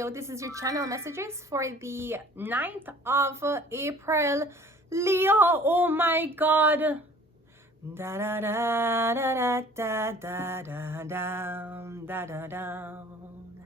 Leo. This is your channel messages for the 9th of April. Leo, oh my God. Da da da da da da da down da da down.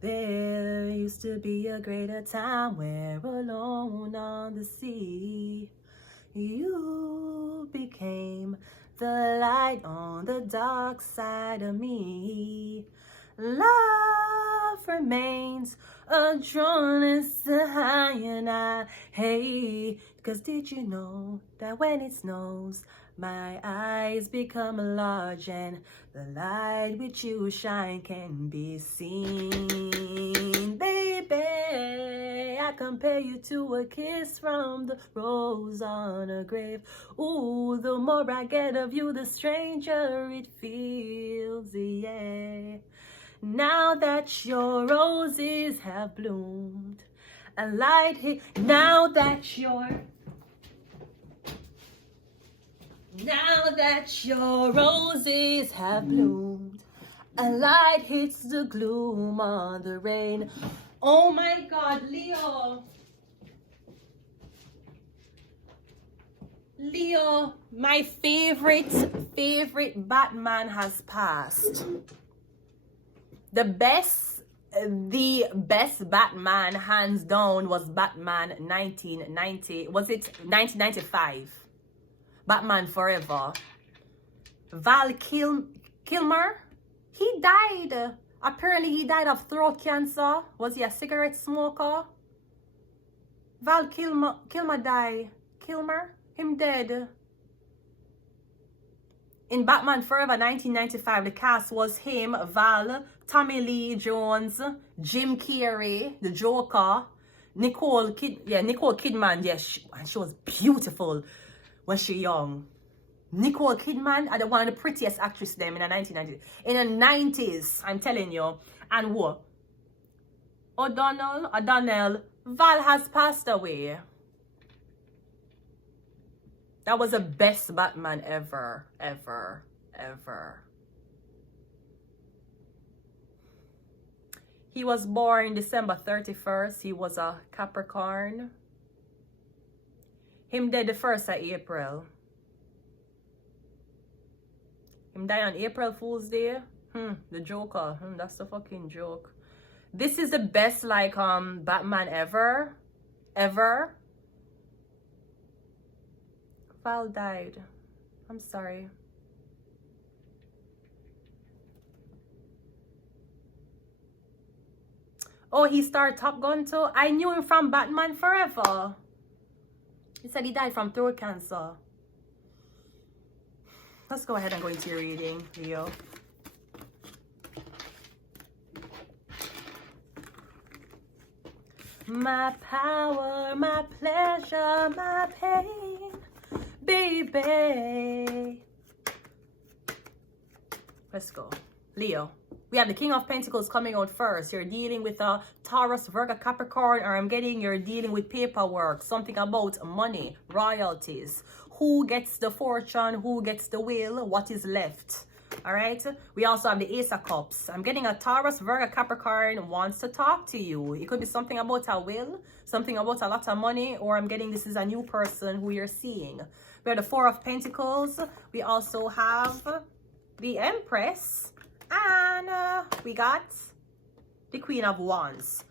There used to be a greater time where alone on the sea you became the light on the dark side of me. Love remains a drawn to high and I. Hey, cause did you know that when it snows, my eyes become large and the light which you shine can be seen. Baby, I compare you to a kiss from the rose on a grave. Ooh, the more I get of you, the stranger it feels, yeah. Now that your roses have bloomed, a light hit. Now that your roses have bloomed, a light hits the gloom on the rain. Oh my God, Leo. Leo, my favorite Batman has passed. The best Batman, hands down, was Batman 1990. Was it 1995? Batman Forever. Val Kilmer, he died. Apparently he died of throat cancer. Was he a cigarette smoker? Val Kilmer died. Kilmer? Him dead. In Batman Forever 1995, the cast was him, Val, Tommy Lee Jones, Jim Carrey, the Joker, Nicole Kidman. Yes, and she was beautiful when she young. Nicole Kidman, one of the prettiest actresses them in the 1990s. In the 90s, I'm telling you. And what? O'Donnell, Val has passed away. That was the best Batman ever. He was born December 31st. He was a Capricorn. Him dead the 1st of April. Him die on April Fool's Day. The Joker. That's the fucking joke. This is the best Batman ever. Val died. I'm sorry. Oh, he starred Top Gun too? I knew him from Batman Forever. He said he died from throat cancer. Let's go ahead and go into your reading, Leo. My power, my pleasure, my pain, baby. Let's go. Leo, we have the King of Pentacles coming out first. You're dealing with a Taurus, Virgo, Capricorn, or I'm getting you're dealing with paperwork, something about money, royalties. Who gets the fortune? Who gets the will? What is left? All right. We also have the Ace of Cups. I'm getting a Taurus, Virgo, Capricorn wants to talk to you. It could be something about a will, something about a lot of money, or I'm getting this is a new person who you're seeing. We have the Four of Pentacles. We also have the Empress, and we got the Queen of Wands.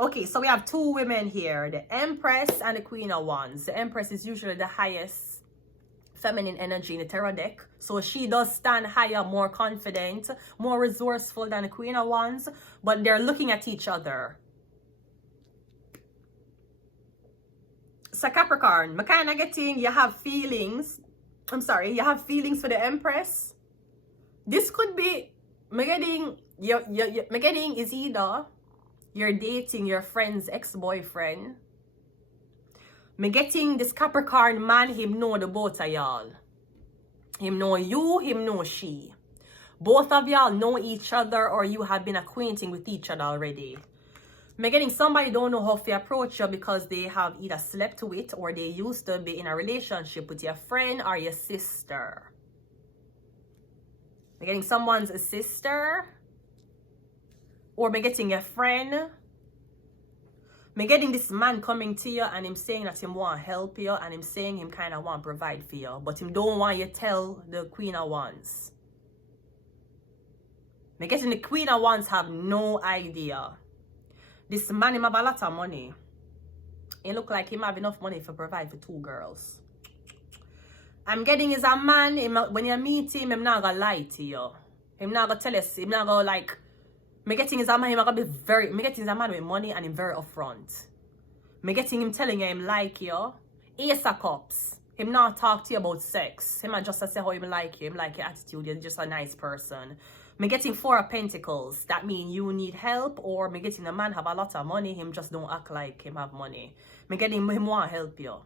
Okay, so we have two women here, the Empress and the Queen of Wands. The Empress is usually the highest feminine energy in the tarot deck, so she does stand higher, more confident, more resourceful than the Queen of Wands, but they're looking at each other. So Capricorn, I'm kind of getting you have feelings. I'm sorry, you have feelings for the Empress. This could be I'm getting is either you're dating your friend's ex-boyfriend. Me getting this Capricorn man, him know the both of y'all. Him know you, him know she. Both of y'all know each other, or you have been acquainting with each other already. Me getting somebody don't know how to approach you because they have either slept with or they used to be in a relationship with your friend or your sister. Me getting someone's sister, or me getting a friend Me getting this man coming to you and him saying that him want help you and him saying him kind of want provide for you, but him don't want you tell the Queen of Wands. Me getting the Queen of Wands have no idea. This man him have a lot of money. It look like him have enough money to provide for 2 girls. I'm getting is a man, when you meet him not gonna lie to you. Him not gonna tell us, him not gonna like, me getting is a man, him gonna be very, me getting is a man with money and him very upfront. Me getting him telling you him like you. Ace of Cups. Him not talk to you about sex. Him not just say how him like you. Him like your attitude. You're just a nice person. Me getting 4 of Pentacles. That mean you need help. Or me getting a man have a lot of money. Him just don't act like him have money. Me getting him want help you.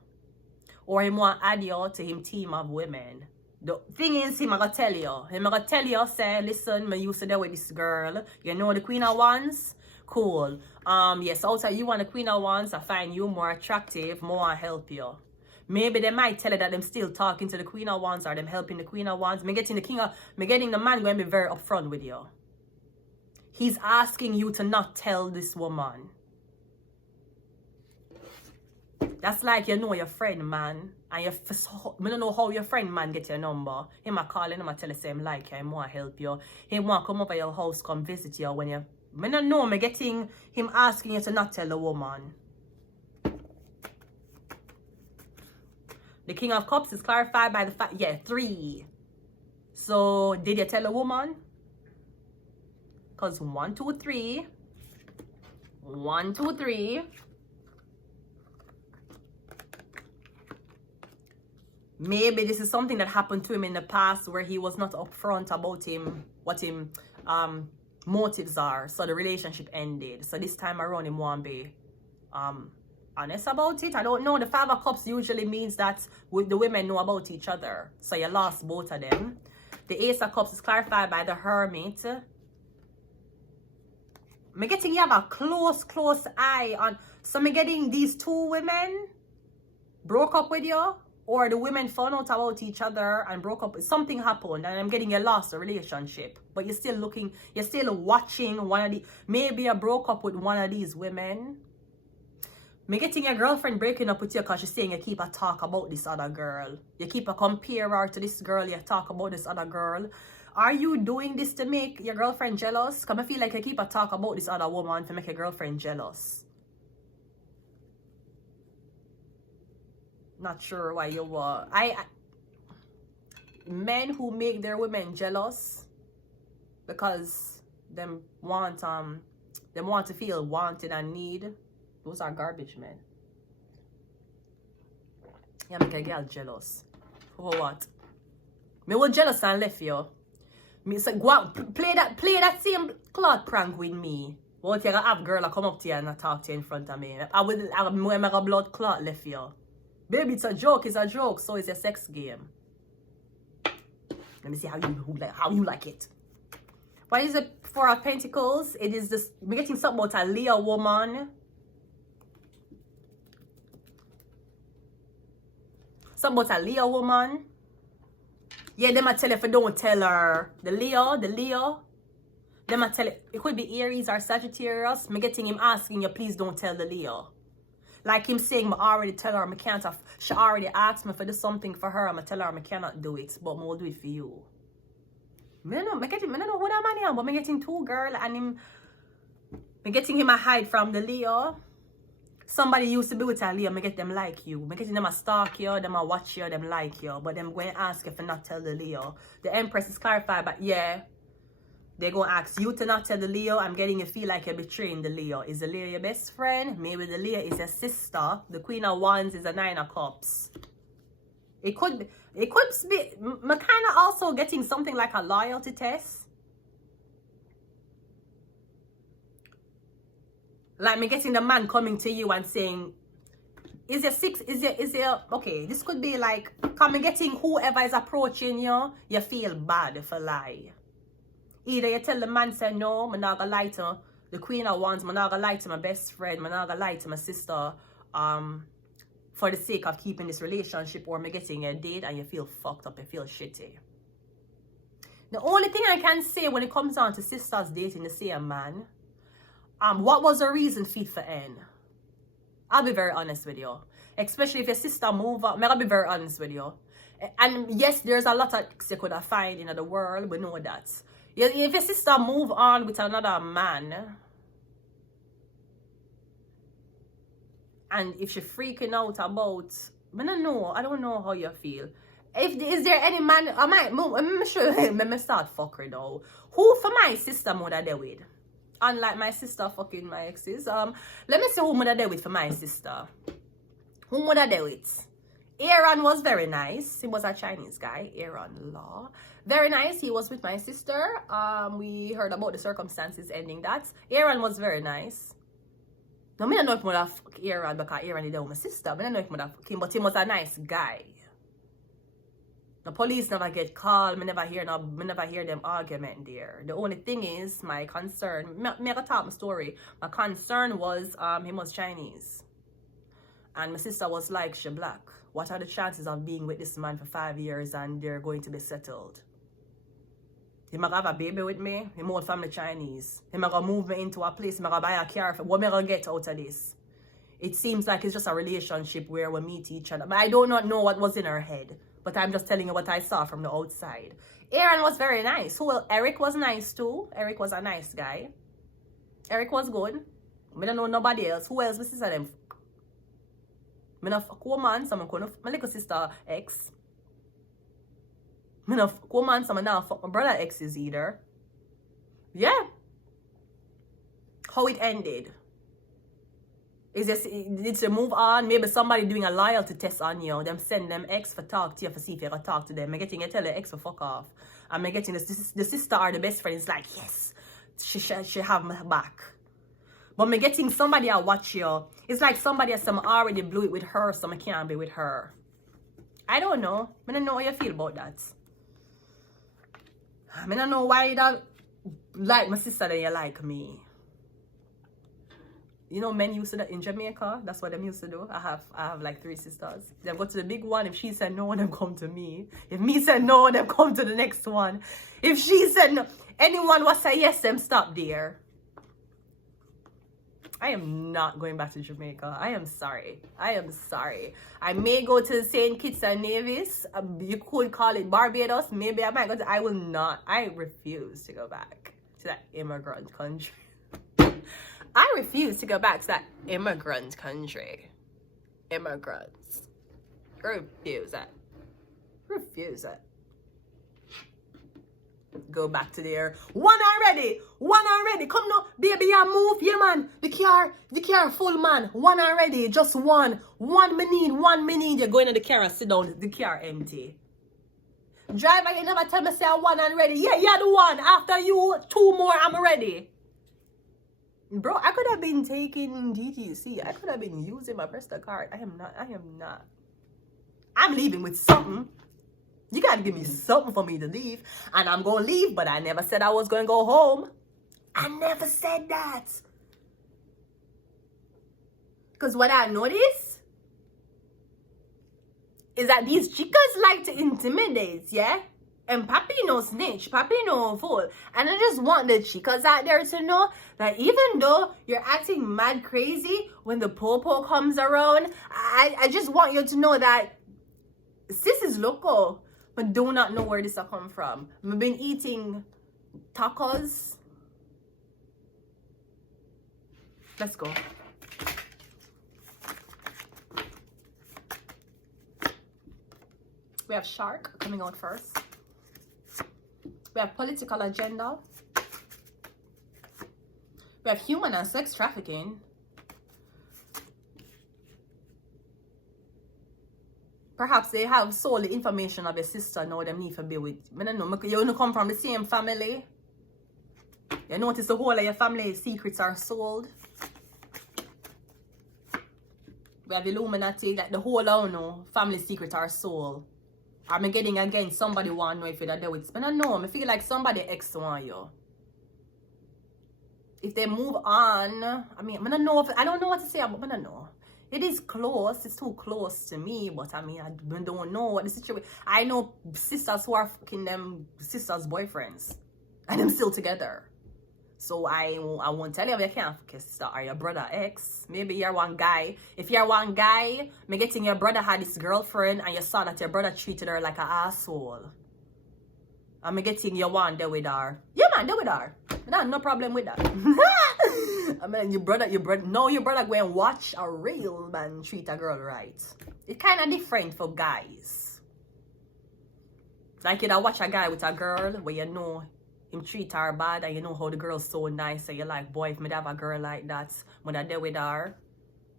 Or him want add you to him team of women. The thing is, him gonna tell you. Him gonna tell you, say, listen, me used to deal with this girl. You know the Queen of Wands? Cool. Yes, outside you want the Queen of Wands, I find you more attractive, more help you. Maybe they might tell you that them still talking to the Queen of Wands or them helping the Queen of Wands. Me getting the man going to be very upfront with you. He's asking you to not tell this woman. That's like you know your friend, man. And you don't know how your friend, man, get your number. Him a calling, him a tell you say him like you, him want help you. He want come over your house, come visit you when you... I don't know, me getting him asking you to not tell the woman. The King of Cups is clarified by the fact, yeah, 3. So, did you tell a woman? Because 1, 2, 3. 1, 2, 3. Maybe this is something that happened to him in the past where he was not upfront about what him motives are. So the relationship ended. So this time around him won't be honest about it. I don't know. The 5 of Cups usually means that the women know about each other. So you lost both of them. The Ace of Cups is clarified by the Hermit. I'm getting you have a close eye on. So I'm getting these 2 women broke up with you. Or the women found out about each other and broke up. Something happened and I'm getting you lost a relationship. But you're still looking, you're still watching one of the... Maybe you broke up with one of these women. Me getting your girlfriend breaking up with you because she's saying you keep a talk about this other girl. You keep a compare her to this girl, you talk about this other girl. Are you doing this to make your girlfriend jealous? Because I feel like you keep a talk about this other woman to make your girlfriend jealous. Not sure why you were. Men who make their women jealous because them want to feel wanted and need. Those are garbage men. Yeah, make a girl jealous. For what? Me was jealous and left you. Me say go out, play that same cloud prank with me. But you gonna have girl come up to you and talk to you in front of me. I make a blood clot left you. Baby, it's a joke, so it's a sex game. Let me see how you like it. What is it for 4 of Pentacles? It is this, we're getting something about a Leo woman. Something about a Leo woman. Yeah, them I tell you if I don't tell her. The Leo. Them I tell you, it could be Aries or Sagittarius. Me getting him asking you, please don't tell the Leo. Like him saying, I already tell her I can't have, she already asked me for do something for her, I'm tell her I cannot do it, but I will do it for you. I don't know who that man is, but I'm getting 2 girls and I'm getting him a hide from the Leo. Somebody used to be with a Leo, I get them like you. I'm getting them a stalk you, them a watch you, them like you, but them going to ask if I not tell the Leo. The Empress is clarified, but yeah. They're going to ask you to not tell the Leo. I'm getting you feel like you're betraying the Leo. Is the Leo your best friend? Maybe the Leo is your sister. The Queen of Wands is a 9 of Cups. It could be. I'm kind of also getting something like a loyalty test. Like me getting the man coming to you and saying, okay, this could be like, come getting whoever is approaching you, you feel bad for lie. Either you tell the man, say, no, I'm not gonna lie to the Queen of Wands, I'm not gonna lie to my best friend, I'm not gonna lie to my sister, for the sake of keeping this relationship, or me getting a date and you feel fucked up, you feel shitty. The only thing I can say when it comes down to sisters dating the same man, what was the reason for it for end? I'll be very honest with you. Especially if your sister move up. I'll be very honest with you. And yes, there's a lot of things you could have find in the world. We know that. If your sister move on with another man, and if she freaking out about, I don't know how you feel. Is there any man, I'm sure, let me start fucking now. Who for my sister mother there with? Unlike my sister fucking my exes. Let me see who mother there with for my sister. Who mother there with? Aaron was very nice. He was a Chinese guy, Aaron Law. Very nice. He was with my sister. We heard about the circumstances ending that. Aaron was very nice. Now, I don't know if I fuck Aaron because Aaron is my sister. I don't know if I fuck him, but he was a nice guy. The police never get called. I never hear them argument there. The only thing is, my concern, me I tell my story. My concern was he was Chinese. And my sister was like, she black. What are the chances of being with this man for 5 years and they're going to be settled? He might have a baby with me. He more family Chinese. He might move me into a place. He might buy a car. What am I going to get out of this? It seems like it's just a relationship where we meet each other. But I do not know what was in her head. But I'm just telling you what I saw from the outside. Aaron was very nice. Eric was nice too. Eric was a nice guy. Eric was good. I don't know nobody else. Who else? My sister them. I don't fuck woman, so I'm going to my little sister ex. I don't fuck woman, so I'm not fuck my brother exes either. Yeah. How it ended. Is this, did you move on? Maybe somebody doing a loyalty test on you. Them send them ex for talk to you for see if you can talk to them. I'm getting you tell the ex for fuck off. I'm getting the sister or the best friend is like, yes, she have my back. But me getting somebody I watch you. It's like somebody else already blew it with her, so I can't be with her. I don't know. I don't know how you feel about that. I don't know why you don't like my sister than you like me. You know, men used to that in Jamaica. That's what them used to do. I have like 3 sisters. They go to the big one. If she said no, them come to me. If me said no, them come to the next one. If she said no, anyone was say yes, them stop there. I am not going back to Jamaica. I am sorry. I am sorry. I may go to St. Kitts and Nevis. You could call it Barbados. Maybe I might go to... I will not. I refuse to go back to that immigrant country. I refuse to go back to that immigrant country. Immigrants. Refuse it. Refuse it. Go back to there. One already. Come now, baby, you move. Yeah, man. The car full, man. One already. Just one. One me need. You're going in the car and sit down. The car empty. Driver, you never tell me say I'm one already. Yeah, you're the one. After you, 2 more, I'm ready. Bro, I could have been taking DTC. I could have been using my Presta card. I am not. I'm leaving with something. You gotta give me something for me to leave. And I'm gonna leave, but I never said I was gonna go home. I never said that. Because what I noticed is that these chicas like to intimidate, yeah? And Papi no snitch, Papi no fool. And I just want the chicas out there to know that even though you're acting mad crazy when the popo comes around, I just want you to know that sis is local. But do not know where this will come from. I've been eating tacos. Let's go. We have shark coming out first. We have political agenda. We have human and sex trafficking. Perhaps they have sold the information of your sister. Now them need to be with. I don't know. You don't come from the same family. You notice the whole of your family secrets are sold. We have Illuminati. Like the whole of no family secrets are sold. I'm getting again. Somebody want to know if you're there with. I don't know. I feel like somebody ex want you. If they move on, I mean, I don't know. I don't know what to say. But I don't know. It is close. It's too close to me. But I mean, I don't know what the situation. I know sisters who are fucking them sisters' boyfriends. And them still together. So I won't tell you if you can't kiss or your brother ex. Maybe you're one guy. If you're one guy, me getting your brother had this girlfriend and you saw that your brother treated her like an asshole. And me getting you one there with her. Yeah man, there with her. No problem with that. I mean your brother no, your brother go and watch a real man treat a girl right. It's kinda different for guys. Like you watch a guy with a girl where you know him treat her bad and you know how the girl's so nice and you're like, boy, if me have a girl like that, when I there with her,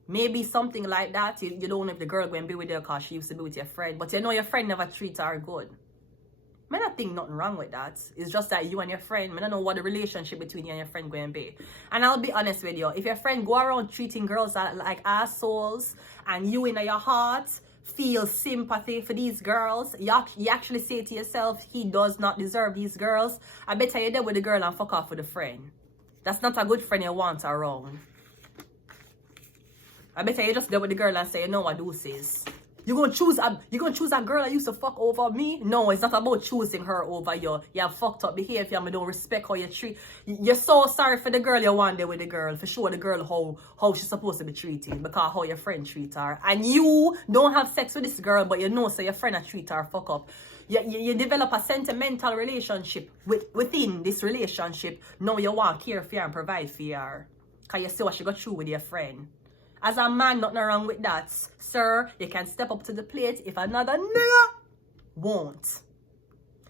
maybe something like that. You don't know if the girl going to be with her because she used to be with your friend, but you know your friend never treats her good. I don't think nothing wrong with that. It's just that you and your friend, I don't know what the relationship between you and your friend going to be. And I'll be honest with you, if your friend go around treating girls like assholes and you in your heart feel sympathy for these girls, you actually say to yourself, he does not deserve these girls, I better you there with the girl and fuck off with the friend. That's not a good friend you want around. I better you just there with the girl and say, you know what this is. You gonna choose a girl that used to fuck over me? No, it's not about choosing her over you. You have fucked up behavior and don't respect how you treat. You're so sorry for the girl you want there with the girl. For sure the girl how she's supposed to be treated because how your friend treats her. And you don't have sex with this girl, but you know so your friend treat her fuck up. You develop a sentimental relationship within this relationship. Now you want to care for her and provide for her. Because you see what she got through with your friend. As a man, nothing wrong with that. Sir, you can step up to the plate if another nigga won't.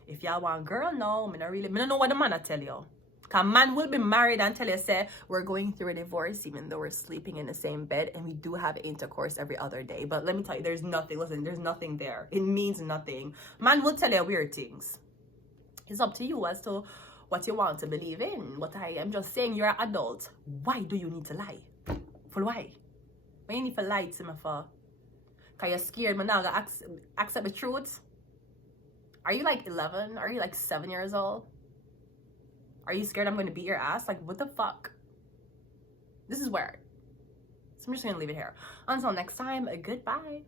If y'all want girl, no, I don't know what the man I tell you. Because man will be married and tell you, say, we're going through a divorce even though we're sleeping in the same bed and we do have intercourse every other day. But let me tell you, there's nothing, listen, there's nothing there. It means nothing. Man will tell you weird things. It's up to you as to what you want to believe in. But I am just saying you're an adult. Why do you need to lie? For why? Why you need to lie to me for? Because you're scared man now gonna accept the truth? Are you like 11? Are you like 7 years old? Are you scared I'm going to beat your ass? Like, what the fuck? This is weird. So I'm just going to leave it here. Until next time, goodbye.